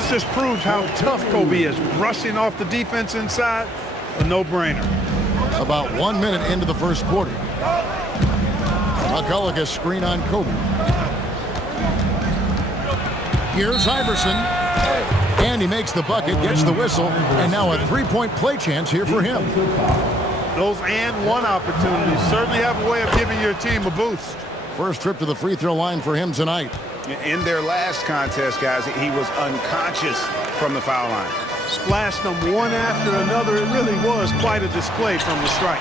This just proves how tough Kobe is. Rushing off the defense inside, a no-brainer. About 1 minute into the first quarter. McCulloch screen on Kobe. Here's Iverson. And he makes the bucket, gets the whistle, and now a three-point play chance here for him. Those and one opportunities certainly have a way of giving your team a boost. First trip to the free throw line for him tonight. In their last contest, guys, he was unconscious from the foul line. Splashed them one after another. It really was quite a display from the stripe.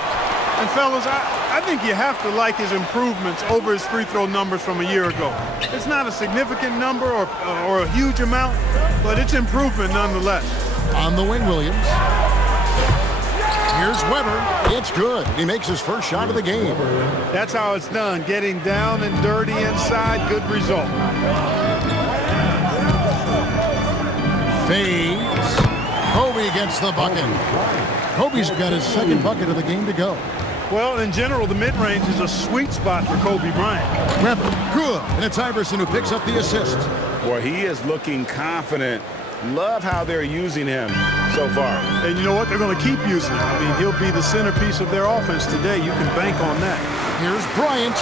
And fellas, I think you have to like his improvements over his free throw numbers from a year ago. It's not a significant number or a huge amount, but it's improvement nonetheless. On the wing, Williams. Here's Weber. It's good. He makes his first shot of the game. That's how it's done. Getting down and dirty inside. Good result. Fades. Kobe gets the bucket. Kobe's got his second bucket of the game to go. Well, in general, the mid-range is a sweet spot for Kobe Bryant. Weber, good. And it's Iverson who picks up the assist. Well, he is looking confident. Love how they're using him so far. And you know what? They're going to keep using him. I mean, he'll be the centerpiece of their offense today. You can bank on that. Here's Bryant.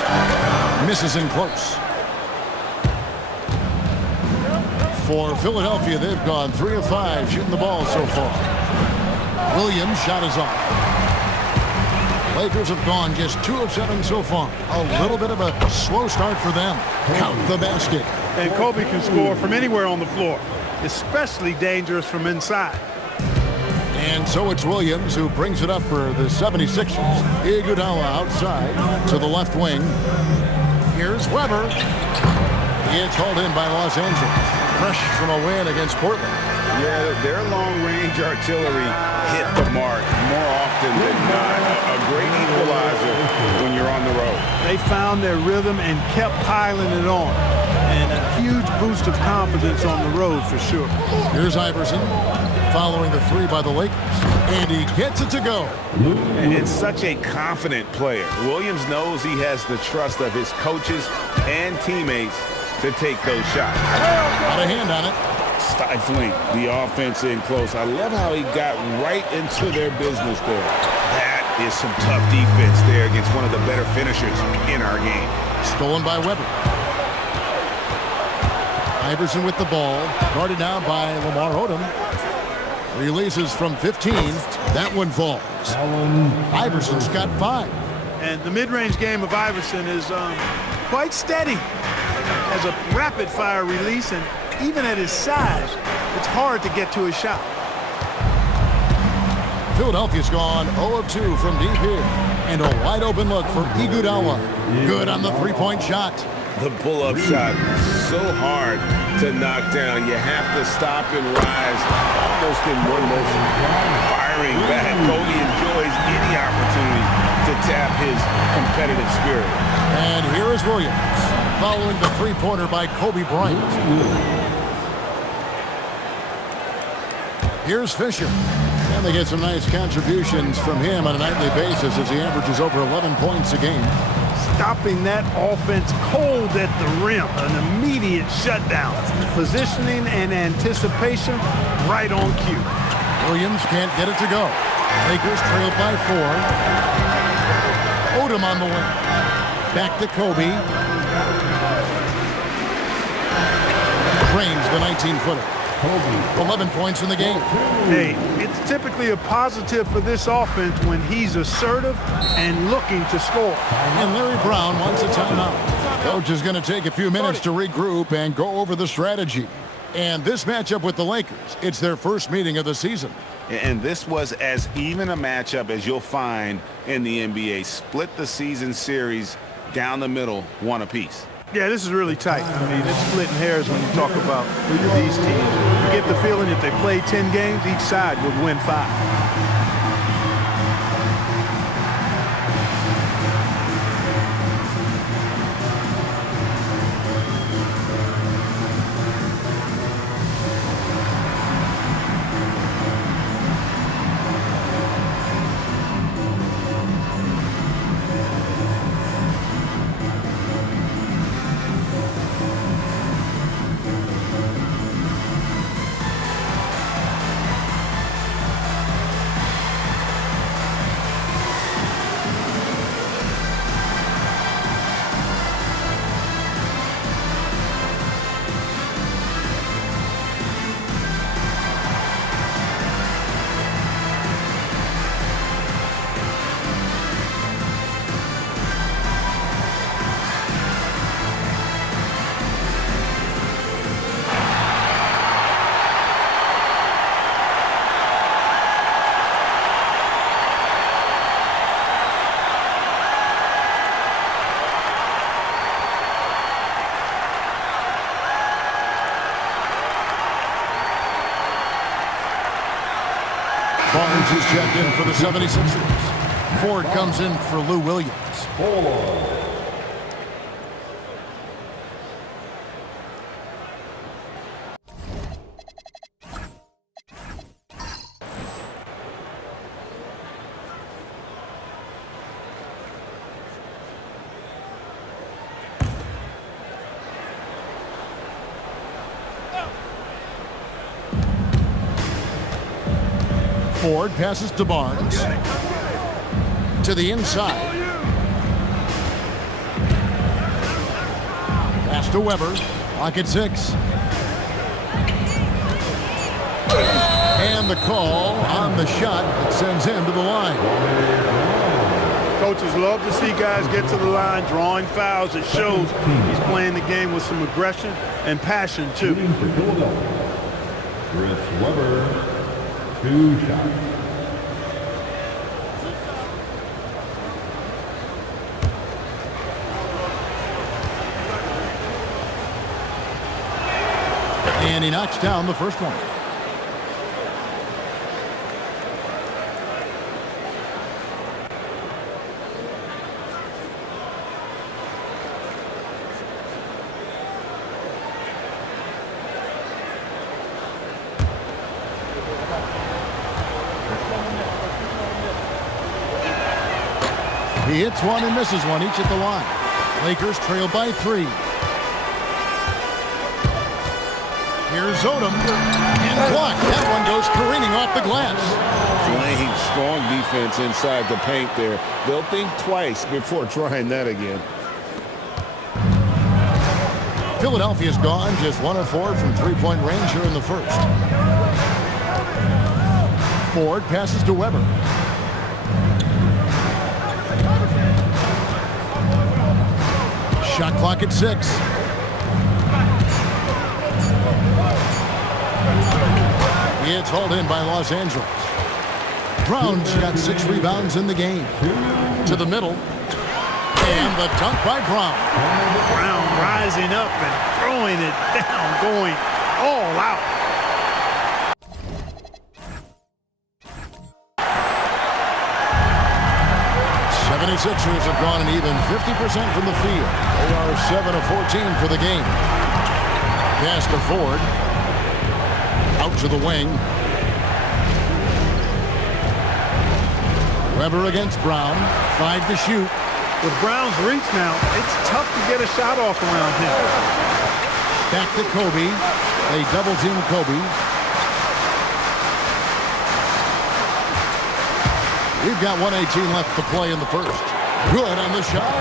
Misses in close. For Philadelphia, they've gone 3 of 5 shooting the ball so far. Williams' shot is off. Lakers have gone just 2 of 7 so far. A little bit of a slow start for them. Count the basket. And Kobe can score from anywhere on the floor. Especially dangerous from inside. And so it's Williams who brings it up for the 76ers. Iguodala outside to the left wing. Here's Weber. It's hauled in by Los Angeles. Fresh from a win against Portland. Yeah, their long-range artillery hit the mark more often than not. A great equalizer when you're on the road. They found their rhythm and kept piling it on. And a huge boost of confidence on the road for sure. Here's Iverson following the 3 by the Lakers. And he gets it to go. And it's such a confident player. Williams knows he has the trust of his coaches and teammates to take those shots. Got a hand on it. Stifling the offense in close. I love how he got right into their business there. That is some tough defense there against one of the better finishers in our game. Stolen by Weber. Iverson with the ball. Guarded now by Lamar Odom. Releases from 15. That one falls. Iverson's got 5. And the mid-range game of Iverson is quite steady. Has a rapid-fire release, and even at his size, it's hard to get to his shot. Philadelphia's gone 0 of 2 from deep here. And a wide-open look for Iguodala. Good on the three-point shot. The pull-up shot, so hard to knock down. You have to stop and rise almost in one motion. Firing back. Kobe enjoys any opportunity to tap his competitive spirit. And here is Williams following the three-pointer by Kobe Bryant. Here's Fisher. And they get some nice contributions from him on a nightly basis as he averages over 11 points a game. Stopping that offense cold at the rim. An immediate shutdown. Positioning and anticipation right on cue. Williams can't get it to go. Lakers trailed by 4. Odom on the wing. Back to Kobe. Drains the 19-footer. 11 points in the game. Hey, it's typically a positive for this offense when he's assertive and looking to score. And Larry Brown wants a timeout. Coach is going to take a few minutes to regroup and go over the strategy. And this matchup with the Lakers, it's their first meeting of the season. And this was as even a matchup as you'll find in the NBA. Split the season series down the middle, 1 apiece. Yeah, this is really tight. I mean, it's splitting hairs when you talk about these teams. You get the feeling if they play 10 games, each side would win 5. Barnes is checked in for the 76ers. Ford comes in for Lou Williams. Ford passes to Barnes. To the inside. Pass to Weber. Clock at 6. And the call on the shot that sends him to the line. Coaches love to see guys get to the line drawing fouls. It shows he's playing the game with some aggression and passion, too. For Philadelphia, Chris Weber, 2 shots. And he knocks down the first one. He hits one and misses one, each at the line. Lakers trail by 3. Here's Odom, and blocked. That one goes careening off the glass. Playing strong defense inside the paint there. They'll think twice before trying that again. Philadelphia's gone just 1 of 4 from three-point range here in the first. Ford passes to Weber. Shot clock at 6. It's hauled in by Los Angeles. Brown's got 6 rebounds in the game. To the middle. And the dunk by Brown. Brown rising up and throwing it down, going all out. '76ers have gone an even 50% from the field. They are 7 of 14 for the game. Pass to Ford. Out to the wing. Weber against Brown. 5 to shoot. With Brown's reach now, it's tough to get a shot off around him. Back to Kobe. They double team Kobe. We've got 1:18 left to play in the first. Good on the shot.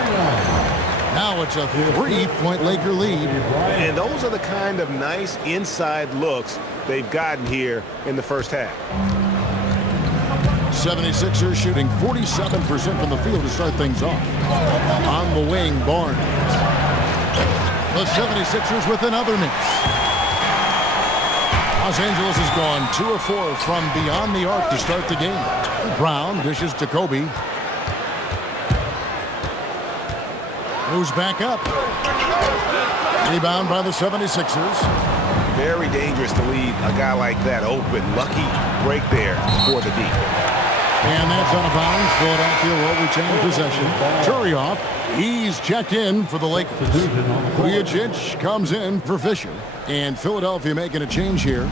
Now it's a 3-point Laker lead. And those are the kind of nice inside looks they've gotten here in the first half. 76ers shooting 47% from the field to start things off. On the wing, Barnes. The 76ers with another miss. Los Angeles has gone 2 of 4 from beyond the arc to start the game. Brown dishes to Kobe. Moves back up. Rebound by the 76ers. Very dangerous to leave a guy like that open. Lucky break there for the D. And that's out of bounds. Philadelphia will retain possession. Turioff, he's checked in for the Lakers. Vujicic comes in for Fisher. And Philadelphia making a change here.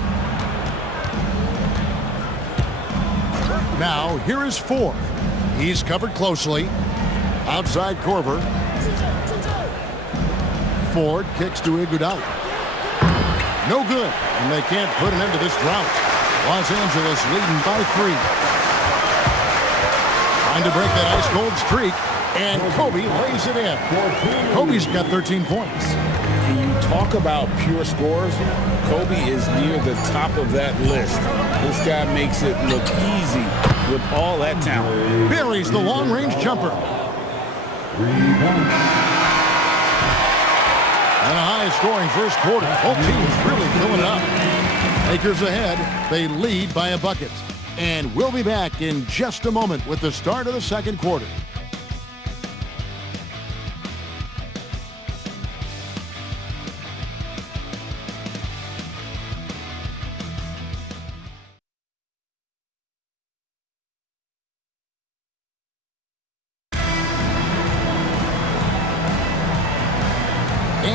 Now, here is Ford. He's covered closely. Outside Korver. Ford kicks to Iguodala. No good, and they can't put an end to this drought. Los Angeles leading by 3. Trying to break that ice-cold streak, and Kobe lays it in. Kobe's got 13 points. When you talk about pure scores, Kobe is near the top of that list. This guy makes it look easy with all that talent. Buries the long-range jumper. And a high-scoring first quarter. Both teams really filling it up. Lakers ahead. They lead by a bucket. And we'll be back in just a moment with the start of the second quarter.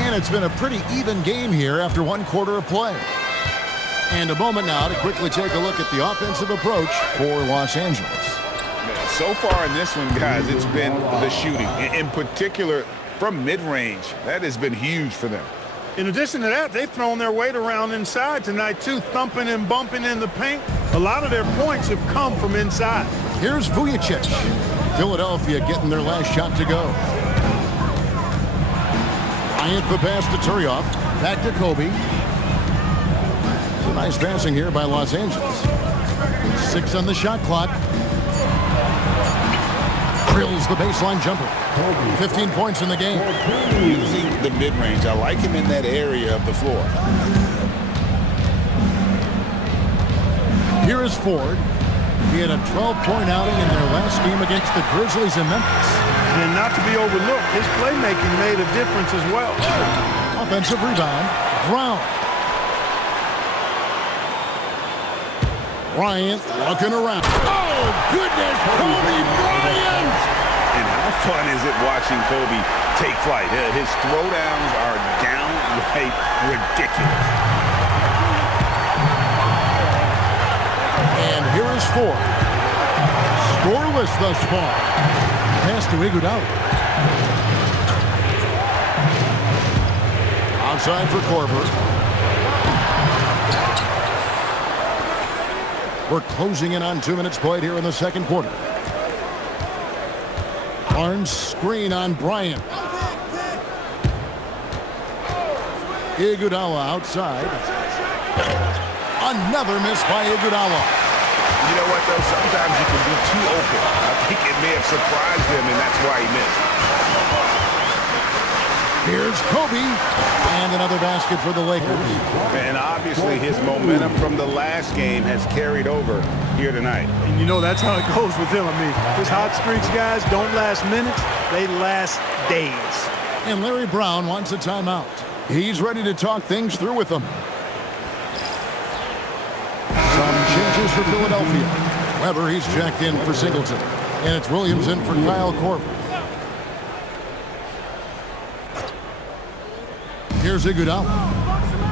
And it's been a pretty even game here after one quarter of play. And a moment now to quickly take a look at the offensive approach for Los Angeles. So far in this one, guys, it's been the shooting. In particular, from mid-range. That has been huge for them. In addition to that, they've thrown their weight around inside tonight, too, thumping and bumping in the paint. A lot of their points have come from inside. Here's Vujacic. Philadelphia getting their last shot to go. Bryant the pass to Turioff. Back to Kobe. Some nice passing here by Los Angeles. 6 on the shot clock. Drills the baseline jumper. 15 points in the game. Using the mid-range. I like him in that area of the floor. Here is Ford. He had a 12-point outing in their last game against the Grizzlies in Memphis. And not to be overlooked, his playmaking made a difference as well. Offensive rebound. Brown. Bryant looking around. Oh, goodness, Kobe Bryant! And how fun is it watching Kobe take flight? His throwdowns are downright ridiculous. And here is Ford. Scoreless thus far. Pass to Iguodala. Outside for Korver. We're closing in on 2 minutes played here in the second quarter. Barnes screen on Bryant. Iguodala outside. Another miss by Iguodala. You know what, though? Sometimes you can be too open. I think it may have surprised him, and that's why he missed. Here's Kobe. And another basket for the Lakers. And obviously his momentum from the last game has carried over here tonight. And you know that's how it goes with him. I mean, his hot streaks, guys, don't last minutes. They last days. And Larry Brown wants a timeout. He's ready to talk things through with them. Some changes for Philadelphia. Weber, he's checked in for Singleton. And it's Williams in for Kyle Korver. Here's Iguodala.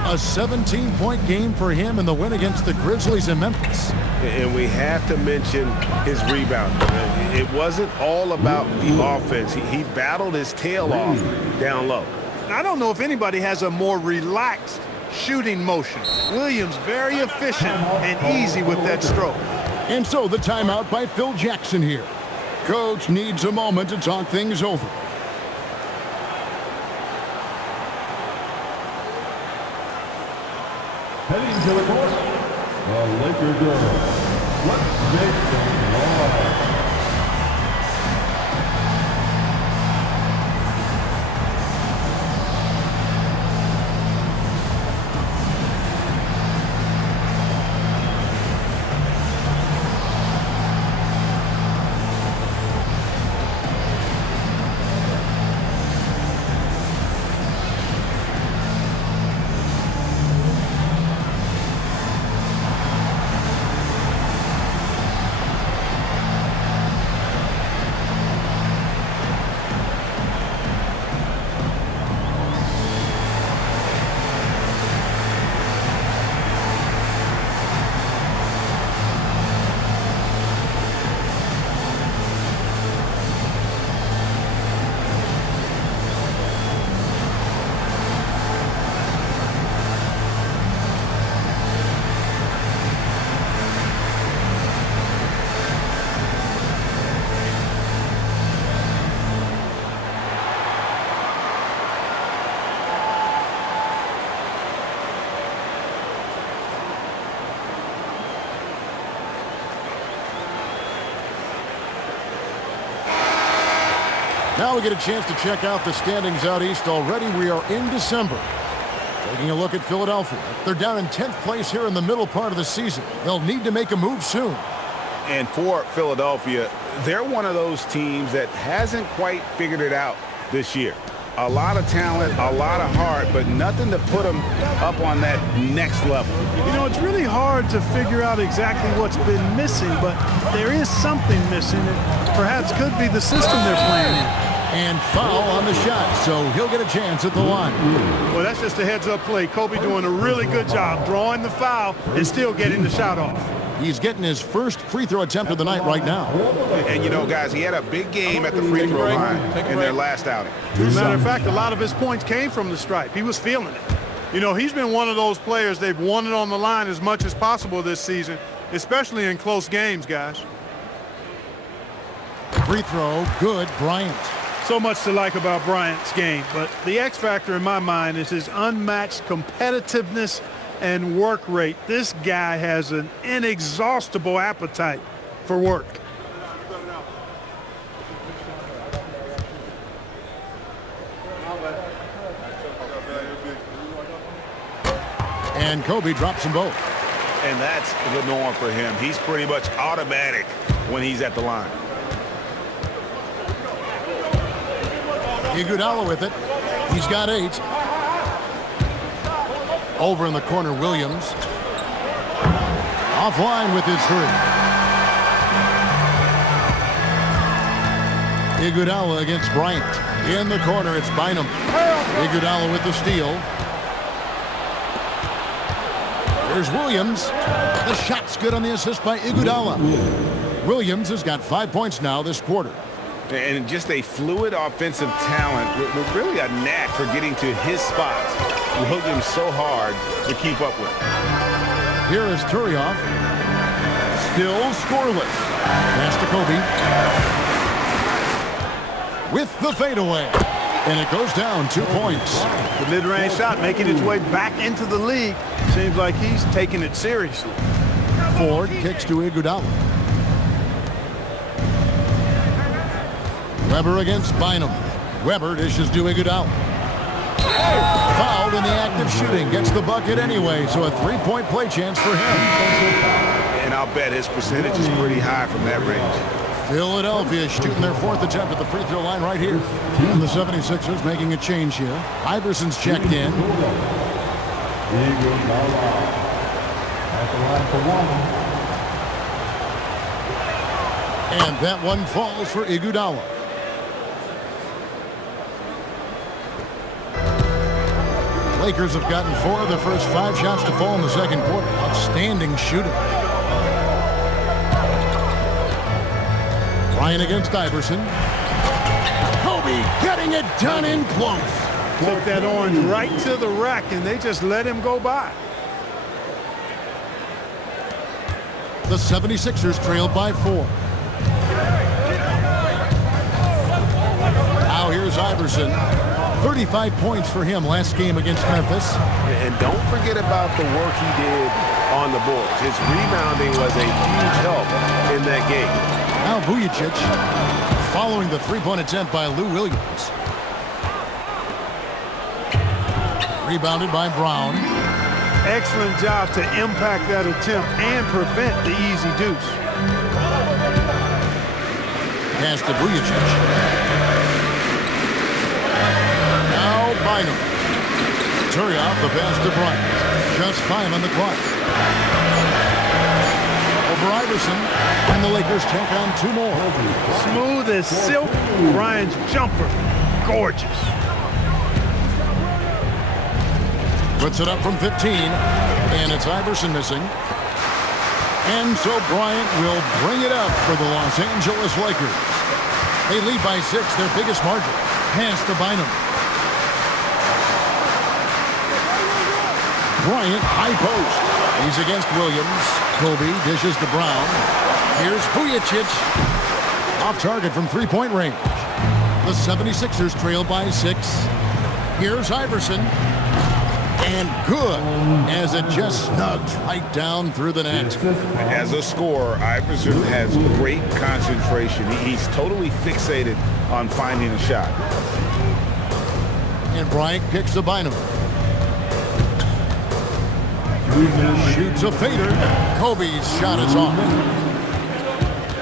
A 17-point game for him in the win against the Grizzlies in Memphis. And we have to mention his rebound. It wasn't all about the offense. He battled his tail off down low. I don't know if anybody has a more relaxed shooting motion. Williams very efficient and easy with that stroke. And so the timeout by Phil Jackson here. Coach needs a moment to talk things over. Heading to the court, the Laker girls. Let's make some noise. Now we get a chance to check out the standings out east. Already we are in December. Taking a look at Philadelphia. They're down in 10th place here in the middle part of the season. They'll need to make a move soon. And for Philadelphia, they're one of those teams that hasn't quite figured it out this year. A lot of talent, a lot of heart, but nothing to put them up on that next level. You know, it's really hard to figure out exactly what's been missing, but there is something missing. It perhaps could be the system they're playing in. And foul on the shot, so he'll get a chance at the line. Well, that's just a heads-up play. Kobe doing a really good job drawing the foul and still getting the shot off. He's getting his first free throw attempt of the night right now. And, you know, guys, he had a big game at the free throw line in their last outing. As a matter of fact, a lot of his points came from the stripe. He was feeling it. You know, he's been one of those players they've wanted on the line as much as possible this season, especially in close games, guys. Free throw, good, Bryant. So much to like about Bryant's game, but the X factor in my mind is his unmatched competitiveness and work rate. This guy has an inexhaustible appetite for work. And Kobe drops them both. And that's the norm for him. He's pretty much automatic when he's at the line. Iguodala with it. He's got 8. Over in the corner, Williams. Offline with his 3. Iguodala against Bryant. In the corner, it's Bynum. Iguodala with the steal. Here's Williams. The shot's good on the assist by Iguodala. Williams has got 5 points now this quarter. And just a fluid offensive talent with really a knack for getting to his spots. Williams so hard to keep up with. Here is Turioff. Still scoreless. Pass to Kobe. With the fadeaway. And it goes down 2 points. The mid-range shot making its way back into the league. Seems like he's taking it seriously. Ford kicks to Iguodala. Weber against Bynum. Weber dishes to Iguodala. Fouled in the act of shooting. Gets the bucket anyway, so a 3-point play chance for him. And I'll bet his percentage is pretty high from that range. Philadelphia shooting their 4th attempt at the free throw line right here. And the 76ers making a change here. Iverson's checked in. And that one falls for Iguodala. Lakers have gotten 4 of their first 5 shots to fall in the second quarter. Outstanding shooting. Bryant against Iverson. Kobe getting it done in close. Took that orange right to the rack, and they just let him go by. The 76ers trailed by 4. Now here's Iverson. 35 points for him last game against Memphis. And don't forget about the work he did on the boards. His rebounding was a huge help in that game. Now Vujacic following the 3-point attempt by Lou Williams. Rebounded by Brown. Excellent job to impact that attempt and prevent the easy deuce. Pass to Vujacic. Now Bynum. Turioff the pass to Bryant. Just 5 on the clock. Over Iverson. And the Lakers take on 2 more. Smooth as silk. Bryant's jumper. Gorgeous. Puts it up from 15. And it's Iverson missing. And so Bryant will bring it up for the Los Angeles Lakers. They lead by 6, their biggest margin. Pass to Bynum. Bryant, high post. He's against Williams. Kobe dishes to Brown. Here's Vujacic. Off target from 3-point range. The 76ers trail by 6. Here's Iverson. And good, as it just snugs right down through the net. As a scorer, Iverson has great concentration. He's totally fixated on finding a shot. And Bryant kicks to Bynum. Shoots a fader. Kobe's shot is off.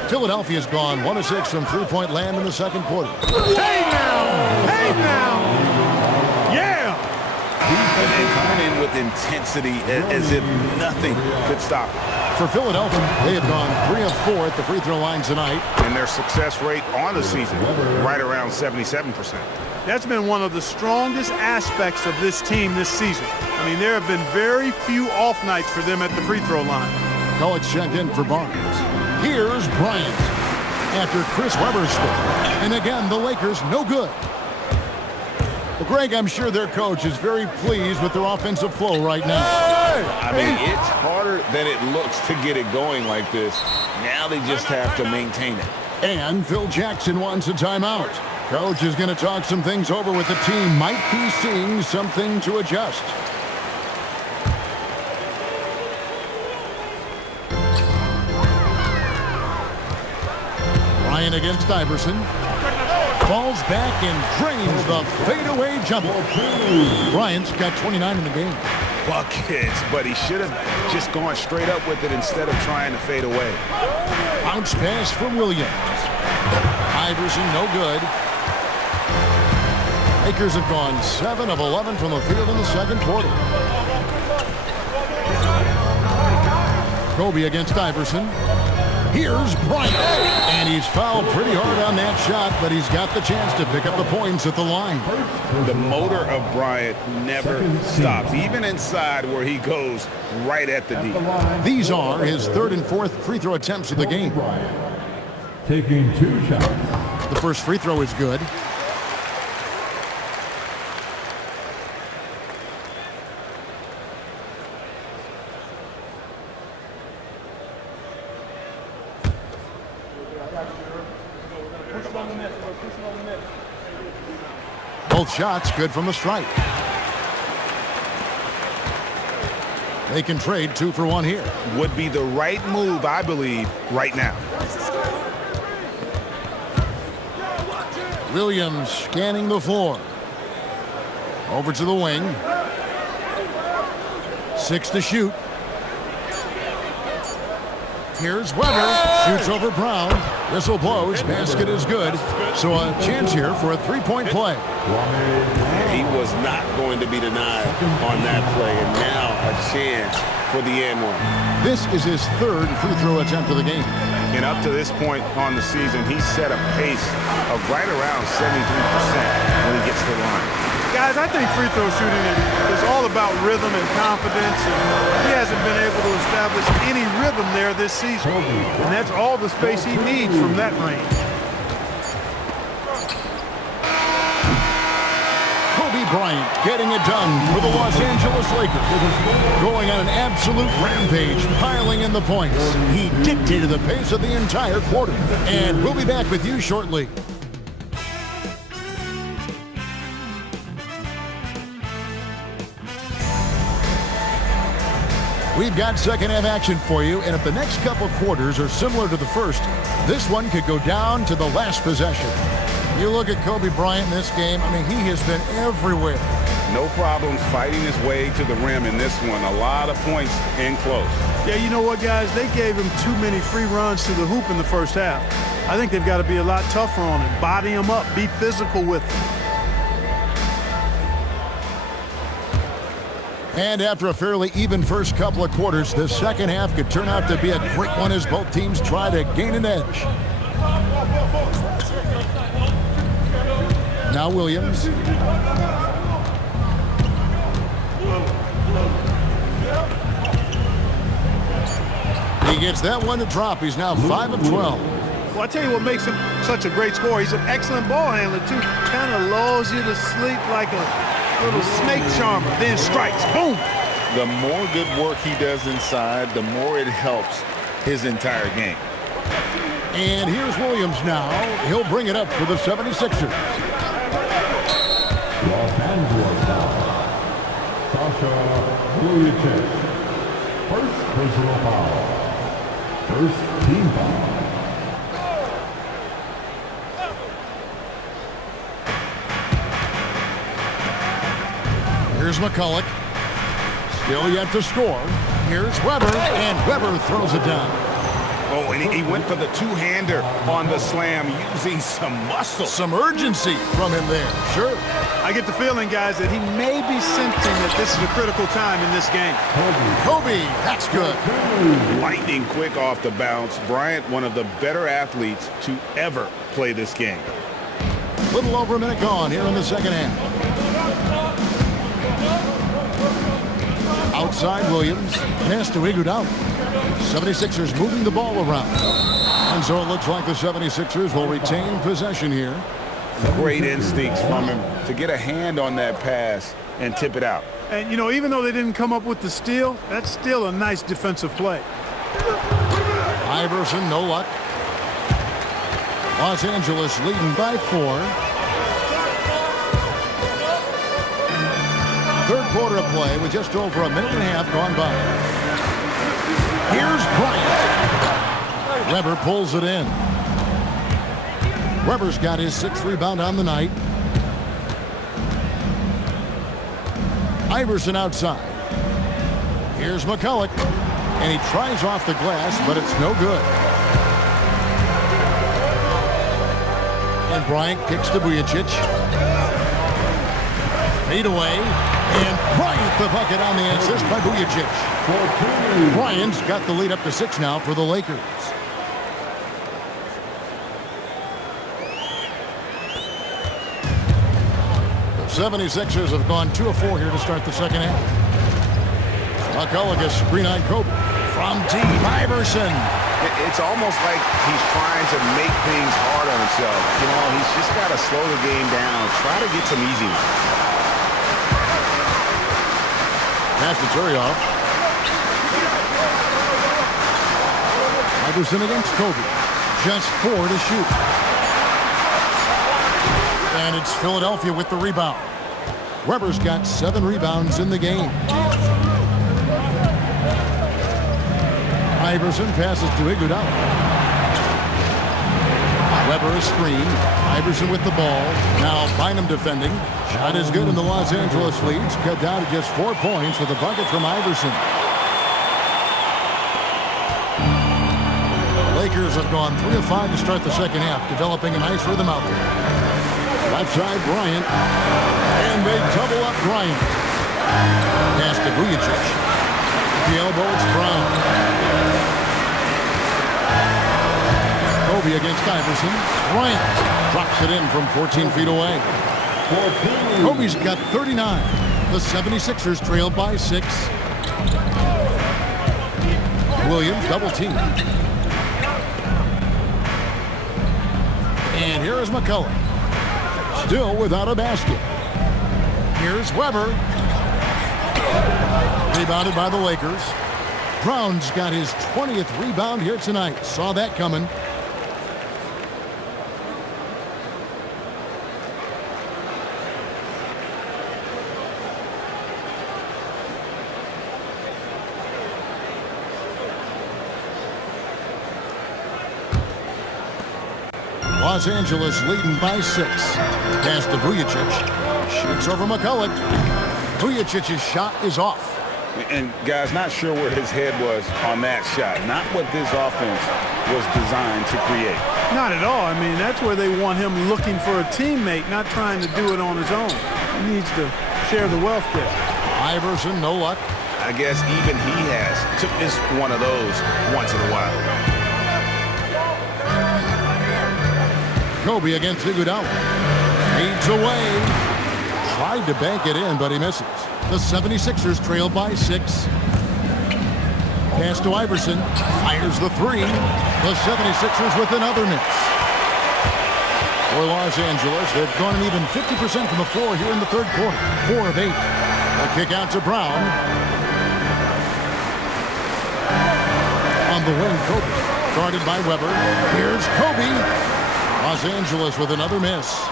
Philadelphia's gone 1 of 6 from 3-point land in the second quarter. Hey now! Hey now! Yeah! And coming in with intensity as if nothing could stop him. For Philadelphia, they have gone 3 of 4 at the free throw line tonight. And their success rate on the season, right around 77%. That's been one of the strongest aspects of this team this season. I mean, there have been very few off nights for them at the free throw line. Collett's checked in for Barnes. Here's Bryant after Chris Webber scored. And again, the Lakers no good. Well, Greg, I'm sure their coach is very pleased with their offensive flow right now. I mean, it's harder than it looks to get it going like this. Now they just have to maintain it. And Phil Jackson wants a timeout. Coach is going to talk some things over with the team. Might be seeing something to adjust. Bryant against Iverson. Falls back and drains the fadeaway jumper. Bryant's got 29 in the game. Buckets, but he should have just gone straight up with it instead of trying to fade away. Bounce pass from Williams. Iverson no good. Lakers have gone 7 of 11 from the field in the second quarter. Kobe against Iverson. Here's Bryant. And he's fouled pretty hard on that shot, but he's got the chance to pick up the points at the line. The motor of Bryant never stops, even inside where he goes right at the D. These are his 3rd and 4th free throw attempts of the game. Taking 2 shots. The first free throw is good. Both shots good from the stripe. They can trade 2 for 1 here. Would be the right move, I believe, right now. Williams scanning the floor. Over to the wing. 6 to shoot. Here's Webber. Shoots over Brown. Whistle blows. Basket is good. So a chance here for a 3-point play. He was not going to be denied on that play, and now a chance for the and one. This is his 3rd free throw attempt of the game. And up to this point on the season, he's set a pace of right around 73% when he gets to the line. Guys, I think free throw shooting is all about rhythm and confidence, and he hasn't been able to establish any rhythm there this season. And that's all the space he needs from that range. Kobe Bryant getting it done for the Los Angeles Lakers. Going on an absolute rampage, piling in the points. He dictated the pace of the entire quarter. And we'll be back with you shortly. We've got second half action for you, and if the next couple quarters are similar to the first, this one could go down to the last possession. You look at Kobe Bryant in this game, I mean, he has been everywhere. No problems fighting his way to the rim in this one. A lot of points in close. Yeah, you know what, guys? They gave him too many free runs to the hoop in the first half. I think they've got to be a lot tougher on him. Body him up. Be physical with him. And after a fairly even first couple of quarters, the second half could turn out to be a great one as both teams try to gain an edge. Now Williams. He gets that one to drop. He's now 5 of 12. Well, I tell you what makes him such a great scorer. He's an excellent ball handler, too. Kind of lulls you to sleep like a little snake charmer, then strikes. Boom! The more good work he does inside, the more it helps his entire game. And here's Williams now. He'll bring it up for the 76ers. Los Angeles foul. Sasha Vujacic. First personal foul. First team foul. Here's McCulloch. Still yet to score. Here's Webber, and Webber throws it down. Oh, and he went for the two-hander on the slam using some muscle. Some urgency from him there, sure. I get the feeling, guys, that he may be sensing that this is a critical time in this game. Kobe, that's good. Lightning quick off the bounce. Bryant, one of the better athletes to ever play this game. Little over a minute gone here in the second half. Outside Williams, pass to Iguodala. 76ers moving the ball around. And so it looks like the 76ers will retain possession here. Great instincts from him to get a hand on that pass and tip it out. And, you know, even though they didn't come up with the steal, that's still a nice defensive play. Iverson, no luck. Los Angeles leading by 4. Third quarter of play with just over a minute and a half gone by. Here's Bryant. Webber pulls it in. Webber's got his 6th rebound on the night. Iverson outside. Here's McCulloch. And he tries off the glass, but it's no good. And Bryant kicks to Vujacic. Fade away. And Bryant the bucket on the assist by Vujacic. Bryant's got the lead up to 6 now for the Lakers. The 76ers have gone 2 of 4 here to start the second half. McCulloch a screen on Kobe. From deep, Iverson. It's almost like he's trying to make things hard on himself. You know, he's just got to slow the game down. Try to get some easy ones. Pass to Turioff. Iverson against Kobe. Just 4 to shoot. And it's Philadelphia with the rebound. Webber's got 7 rebounds in the game. Iverson passes to Iguodala. Webber a screen. Iverson with the ball. Now Bynum defending. Shot is good, and the Los Angeles leads cut down to just 4 points with a bucket from Iverson. Lakers have gone 3 of 5 to start the second half, developing a nice rhythm out there. Left side, Bryant. And they double up Bryant. Pass to Vujacic. The elbow, it's Brown. Kobe against Iverson. Bryant drops it in from 14 feet away. Kobe's got 39. The 76ers trail by 6. Williams double team. And here is McCulloch. Still without a basket. Here's Webber. Rebounded by the Lakers. Brown's got his 20th rebound here tonight. Saw that coming. Los Angeles leading by 6. Pass to Vujacic. Shoots over McCulloch. Vujacic's shot is off. And guys, not sure where his head was on that shot. Not what this offense was designed to create. Not at all. I mean, that's where they want him looking for a teammate, not trying to do it on his own. He needs to share the wealth there. Iverson, no luck. I guess even he has to miss one of those once in a while. Kobe against Iguodala. Fades away. Tried to bank it in, but he misses. The 76ers trail by 6. Pass to Iverson. Fires the 3. The 76ers with another miss. For Los Angeles, they've gone an even 50% from the floor here in the third quarter. 4 of 8. A kick out to Brown. On the wing, Kobe. Guarded by Webber. Here's Kobe. Los Angeles with another miss.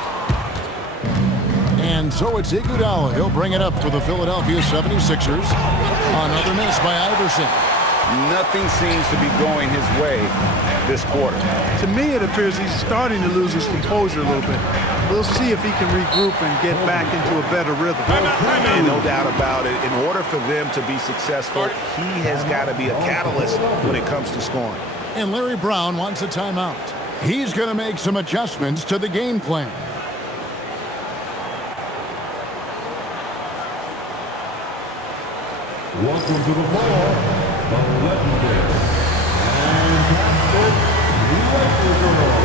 And so it's Iguodala. He'll bring it up for the Philadelphia 76ers. Another miss by Iverson. Nothing seems to be going his way this quarter. To me, it appears he's starting to lose his composure a little bit. We'll see if he can regroup and get back into a better rhythm. And no doubt about it, in order for them to be successful, he has got to be a catalyst when it comes to scoring. And Larry Brown wants a timeout. He's going to make some adjustments to the game plan. Welcome to the floor, the legendary fantastic Laker girl.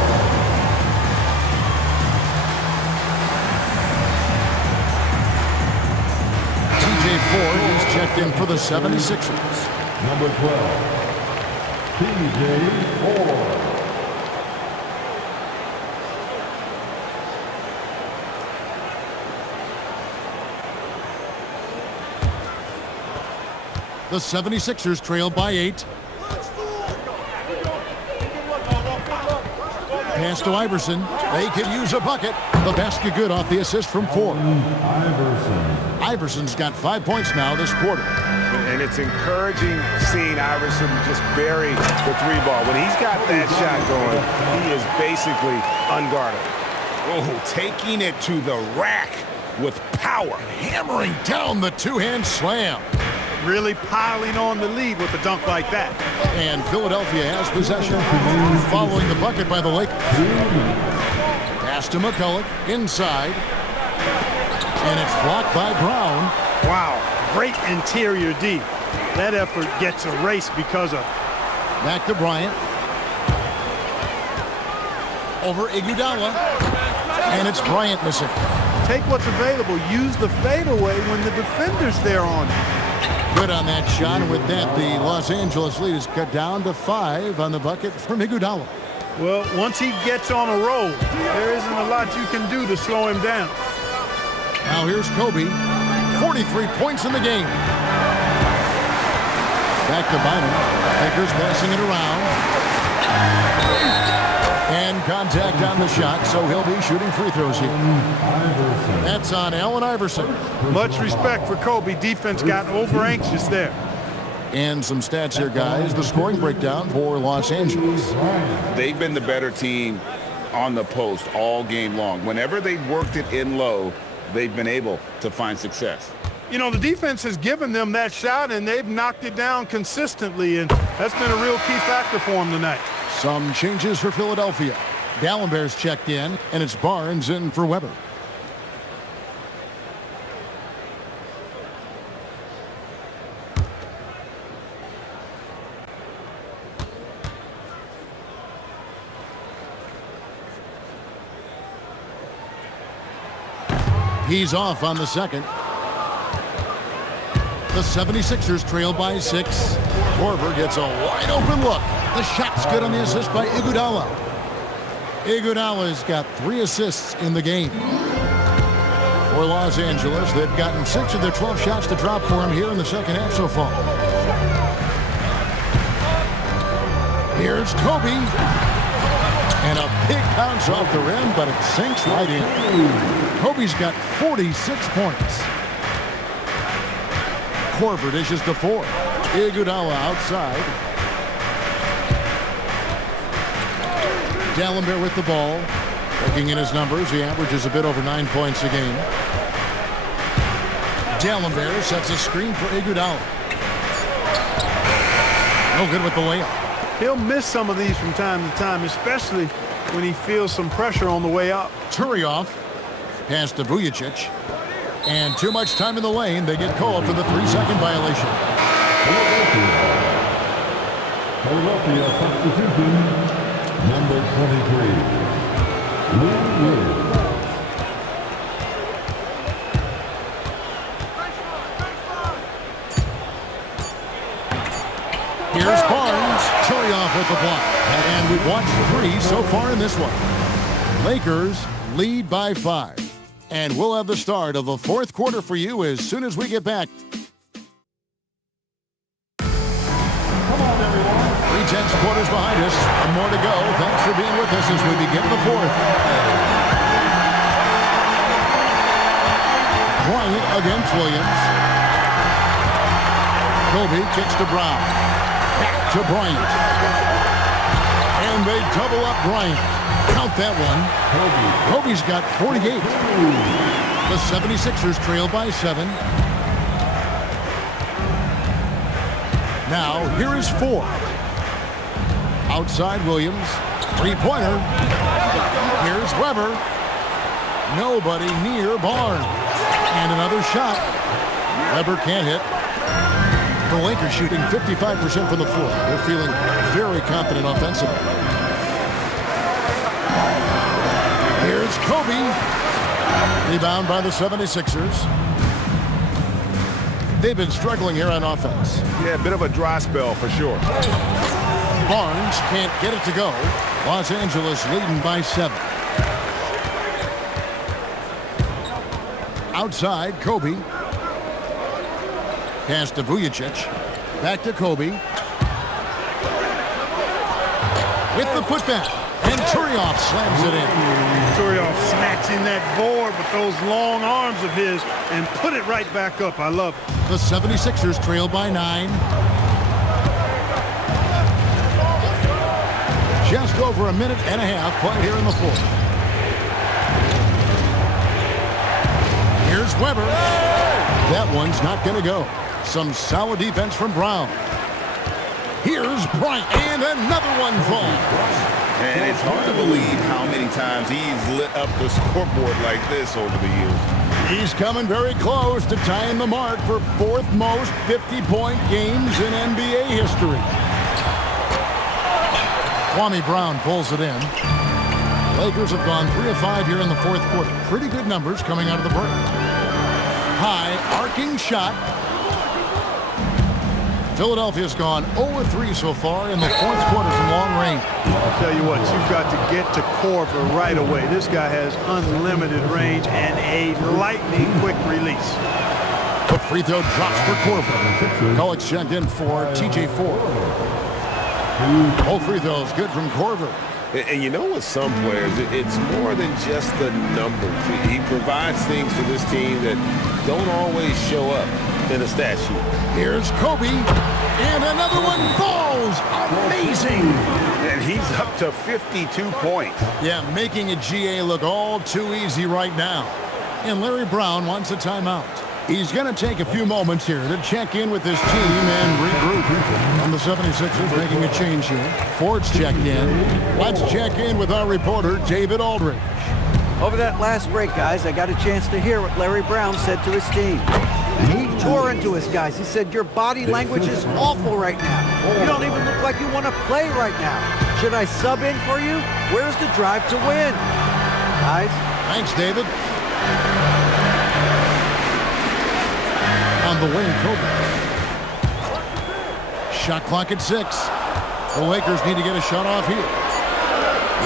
TJ Ford is checked in for the 76ers. Number 12, TJ Ford. The 76ers trail by 8. Pass to Iverson. They could use a bucket. The basket good off the assist from Ford. Iverson's got 5 points now this quarter. And it's encouraging seeing Iverson just bury the three ball. When he's got that shot going, he is basically unguarded. Oh, taking it to the rack with power. Hammering down the two-hand slam. Really piling on the lead with a dunk like that. And Philadelphia has possession. Following the bucket by the Lakers. Pass to McCulloch inside. And it's blocked by Brown. Wow, great interior D. That effort gets erased because of... Back to Bryant. Over Iguodala. And it's Bryant missing. Take what's available. Use the fadeaway when the defender's there on you. Good on that shot, and with that, the Los Angeles lead is cut down to 5 on the bucket from Iguodala. Well, once he gets on a roll, there isn't a lot you can do to slow him down. Now here's Kobe. 43 points in the game. Back to Bynum. Lakers passing it around. And contact on the shot, so he'll be shooting free throws here. That's on Allen Iverson. Much respect for Kobe. Defense got over anxious there. And some stats here, guys. The scoring breakdown for Los Angeles. They've been the better team on the post all game long. Whenever they've worked it in low, they've been able to find success. You know, the defense has given them that shot, and they've knocked it down consistently, and that's been a real key factor for them tonight. Some changes for Philadelphia. Dallenberg's checked in, and it's Barnes in for Weber. He's off on the second. The 76ers trail by 6. Korver gets a wide open look. The shot's good on the assist by Iguodala. Iguodala's got 3 assists in the game. For Los Angeles, they've gotten 6 of their 12 shots to drop for him here in the second half so far. Here's Kobe. And a big bounce off the rim, but it sinks right in. Kobe's got 46 points. Korver dishes to 4. Iguodala outside. Dallenberg with the ball. Looking in his numbers, he averages a bit over 9 points a game. Dallenberg sets a screen for Iguodala. No good with the layup. He'll miss some of these from time to time, especially when he feels some pressure on the way up. Turioff. Pass to Vujicic. And too much time in the lane. They get called for the 3-second violation. Philadelphia substitution, number 23, Lou Williams. Here's Barnes. Turioff with the block. And we've watched 3 so far in this one. Lakers lead by 5. And we'll have the start of the 4th quarter for you as soon as we get back. Come on, everyone. 3/10 quarters behind us. And more to go. Thanks for being with us as we begin the 4th. Bryant against Williams. Kobe kicks to Brown. Back to Bryant. And they double up Bryant. Count that one. Kobe's got 48. The 76ers trail by 7. Now, here is 4. Outside Williams. Three-pointer. Here's Weber. Nobody near Barnes. And another shot. Weber can't hit. The Lakers shooting 55% from the floor. They're feeling very confident offensively. Here's Kobe. Rebound by the 76ers. They've been struggling here on offense. Yeah, a bit of a dry spell for sure. Barnes can't get it to go. Los Angeles leading by 7. Outside, Kobe. Pass to Vujacic. Back to Kobe. With the putback. And Turioff slams it in. Turioff snatching that board with those long arms of his and put it right back up. I love it. The 76ers trail by 9. Just over a minute and a half played here in the fourth. Here's Weber. That one's not going to go. Some solid defense from Brown. Here's Bryant. And another one falls. And it's hard to believe how many times he's lit up the scoreboard like this over the years. He's coming very close to tying the mark for 4th most 50-point games in NBA history. Kwame Brown pulls it in. Lakers have gone 3 of 5 here in the fourth quarter. Pretty good numbers coming out of the break. High arcing shot. Philadelphia's gone 0-3 so far in the fourth quarter from long range. I'll tell you what, you've got to get to Korver right away. This guy has unlimited range and a lightning-quick release. The free throw drops for Korver. College checked in for TJ Ford. Both free throws good from Korver. And you know, with some players, it's more than just the numbers. He provides things for this team that don't always show up in a stat sheet. Here's Kobe, and another one falls. Amazing. And he's up to 52 points. Yeah, making a GA look all too easy right now. And Larry Brown wants a timeout. He's going to take a few moments here to check in with his team and regroup. And the 76ers making a change here. Ford's checked in. Let's check in with our reporter, David Aldridge. Over that last break, guys, I got a chance to hear what Larry Brown said to his team. He tore into his guys. He said, your body language is awful right now. You don't even look like you want to play right now. Should I sub in for you? Where's the drive to win? Guys? Thanks, David. On the wing, Kobe. Shot clock at 6. The Lakers need to get a shot off here.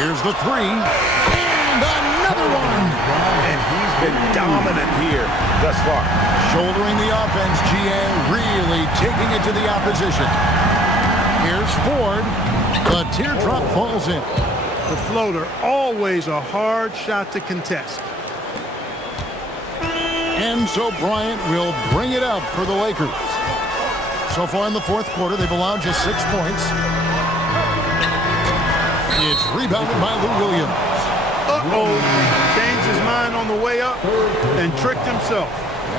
Here's the 3. And another one. And he's been dominant here thus far. Shouldering the offense, GA really taking it to the opposition. Here's Ford. The teardrop falls in. The floater, always a hard shot to contest. And so Bryant will bring it up for the Lakers. So far in the fourth quarter, they've allowed just 6 points. It's rebounded by Lou Williams. Changed his mind on the way up and tricked himself.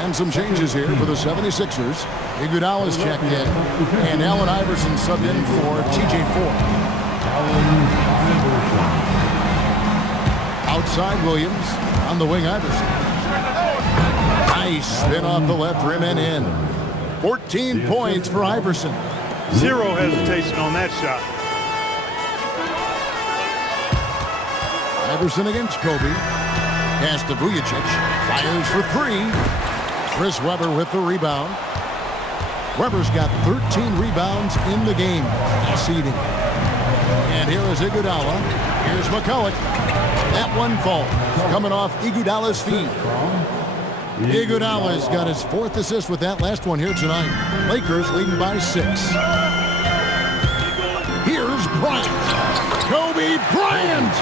And some changes here for the 76ers. Iguodala's checked in. And Allen Iverson subbed in for TJ Ford. Outside Williams. On the wing, Iverson. Nice spin off the left rim and in. 14 points for Iverson. Zero hesitation on that shot. Iverson against Kobe. Pass to Vujacic. Fires for 3. Chris Webber with the rebound. Webber's got 13 rebounds in the game. Seeding. And here is Iguodala. Here's McCulloch. That one falls. Coming off Iguodala's feet. Iguodala's got his 4th assist with that last one here tonight. Lakers leading by 6. Here's Bryant. Kobe Bryant.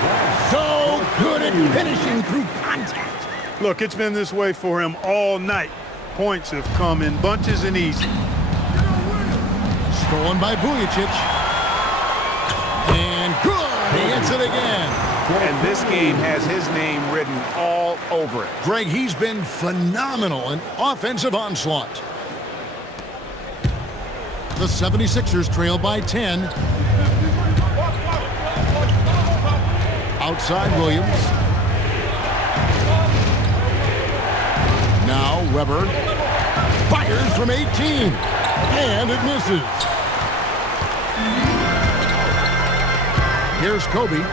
So good at finishing through contact. Look, it's been this way for him all night. Points have come in bunches and easy. Stolen by Vujacic. And good. He hits it again. And this game has his name written all over it. Greg, he's been phenomenal in offensive onslaught. The 76ers trail by 10. outside Williams. Now Weber fires from 18, and it misses. Here's Kobe.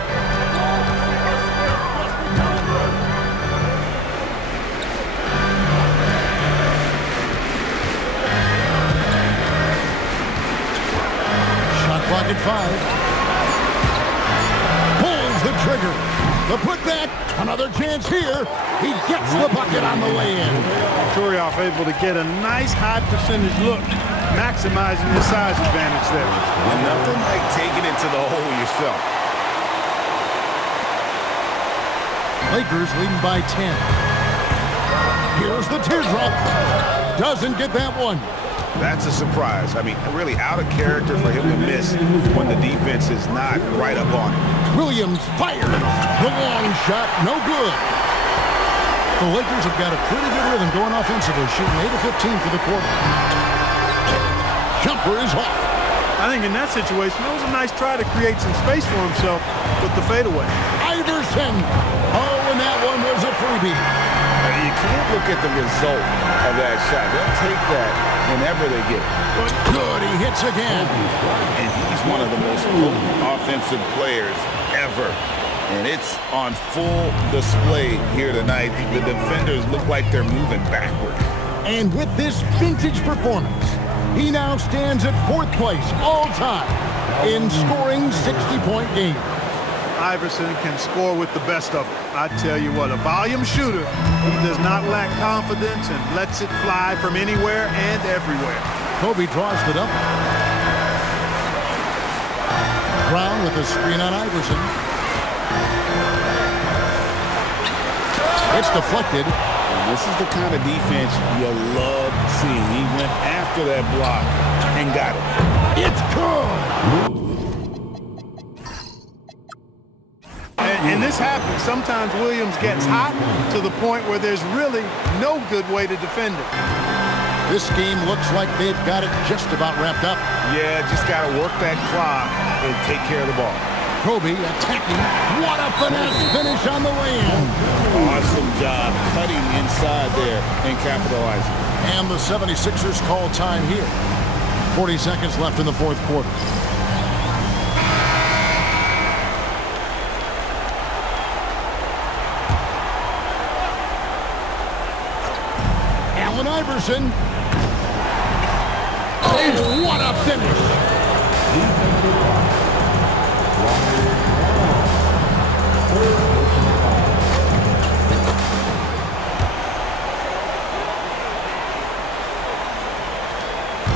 Shot clock at 5. Pulls the trigger. The putback. Another chance here. He gets the bucket on the lay-in. Turiaf able to get a nice high percentage look, maximizing his size advantage there. And nothing like taking it to the hole yourself. Lakers leading by 10. Here's the teardrop. Doesn't get that one. That's a surprise. I mean, really out of character for him to miss when the defense is not right up on him. Williams fired. The long shot, no good. The Lakers have got a pretty good rhythm going offensively, shooting 8 of 15 for the quarter. Jumper is off. I think in that situation, that was a nice try to create some space for himself with the fadeaway. Iverson. Oh, and that one was a freebie. You can't look at the result of that shot. They'll take that whenever they get it. But good, he hits again. And he's one of the most potent offensive players ever. And it's on full display here tonight. The defenders look like they're moving backward. And with this vintage performance, he now stands at 4th place all time in scoring 60-point games. Iverson can score with the best of them. I tell you what, a volume shooter. He does not lack confidence and lets it fly from anywhere and everywhere. Kobe draws the double. Brown with a screen on Iverson. It's deflected. And this is the kind of defense you love seeing. He went after that block and got it. It's good. And this happens. Sometimes Williams gets hot to the point where there's really no good way to defend it. This game looks like they've got it just about wrapped up. Yeah, just got to work that clock and take care of the ball. Kobe attacking. What a finesse finish on the way-in. Awesome job cutting inside there and capitalizing. And the 76ers call time here. 40 seconds left in the 4th quarter. Allen Iverson. Oh, what a finish.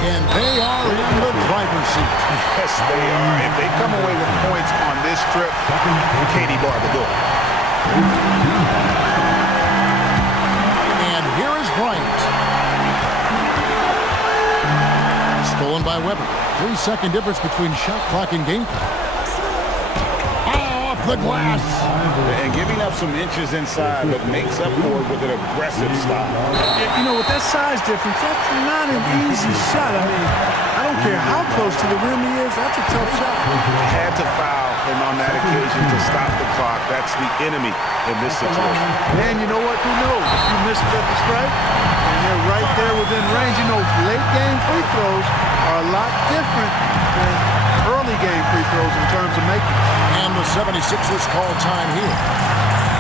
And they are in the driver's seat. Yes, they are. If they come away with points on this trip, you can't bar the door. And here is Bryant. Stolen by Weber. 3-second difference between shot clock and game clock. Off the glass. And giving up some inches inside, but makes up for it with an aggressive style. You know, with that size difference, that's not an easy shot. I mean, I don't care how close to the rim he is, that's a tough shot. Had to foul, and on that occasion to stop the clock. That's the enemy in this situation. And you know what? Who knows? If you miss it at the strike, and they're right there within range. You know, late game free throws are a lot different than early game free throws in terms of making. And the 76ers call time here.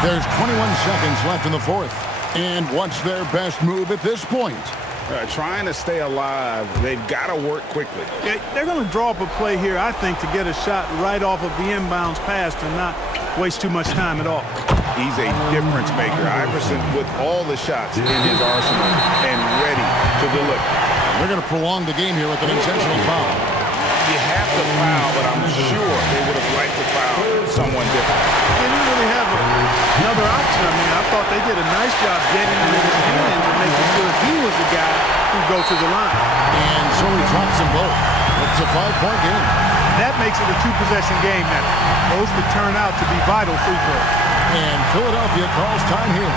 There's 21 seconds left in the 4th. And what's their best move at this point? Trying to stay alive, they've got to work quickly. Yeah, they're going to draw up a play here, I think, to get a shot right off of the inbounds pass and not waste too much time at all. He's a difference maker. Iverson with all the shots in his arsenal and ready to deliver. They're going to prolong the game here with an intentional foul. You have to foul, but I'm sure they would have liked to foul someone different. They didn't really have another option. I mean, I thought they did a nice job getting it in his hands and making sure he was the guy who'd go to the line. And so he drops them both. It's a 5-point game. That makes it a 2-possession game now. Those could turn out to be vital free throws. And Philadelphia calls time here.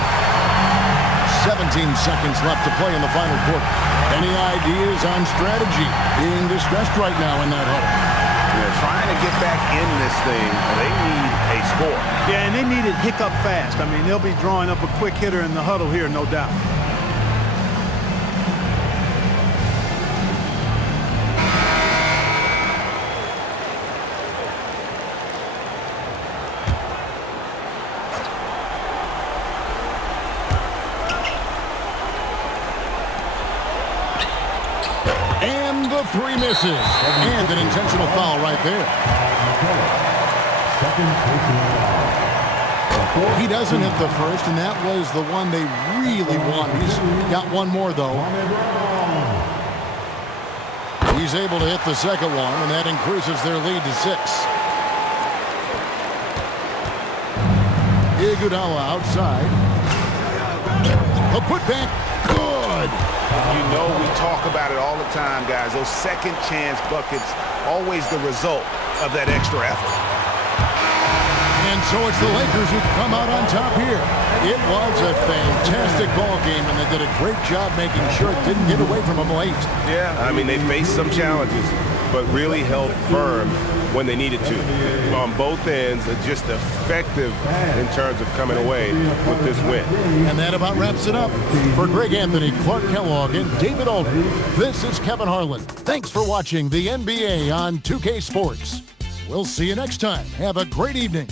17 seconds left to play in the final quarter. Any ideas on strategy being discussed right now in that huddle? They're trying to get back in this thing, they need a score. Yeah, and they need it hiccup fast. I mean, they'll be drawing up a quick hitter in the huddle here, no doubt. And the three misses. And an intentional foul right there. Second personal. He doesn't hit the first, and that was the one they really want. He's got one more, though. He's able to hit the second one, and that increases their lead to 6. Iguodala outside. A putback. Good. You know we talk about it all the time, guys. Those second chance buckets, always the result of that extra effort. And so it's the Lakers who come out on top here. It was a fantastic ball game, and they did a great job making sure it didn't get away from them late. Yeah, I mean, they faced some challenges, but really held firm when they needed to. On both ends, just effective in terms of coming away with this win. And that about wraps it up. For Greg Anthony, Clark Kellogg, and David Aldridge, this is Kevin Harlan. Thanks for watching the NBA on 2K Sports. We'll see you next time. Have a great evening.